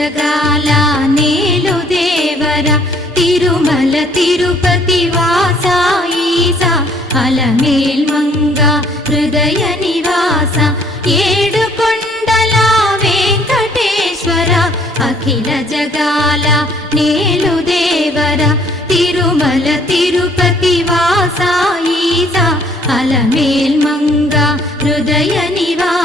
జగాల నేలు దేవర తిరుమల తిరుపతి వాస ఈసా అలమేల్ మంగ హృదయ నివాస ఏడు కొండల వెంకటేశ్వర అఖిల జగాల నేలు దేవర తిరుమల తిరుపతి వాస ఈసా అలమేల్ మంగ హృదయ నివాస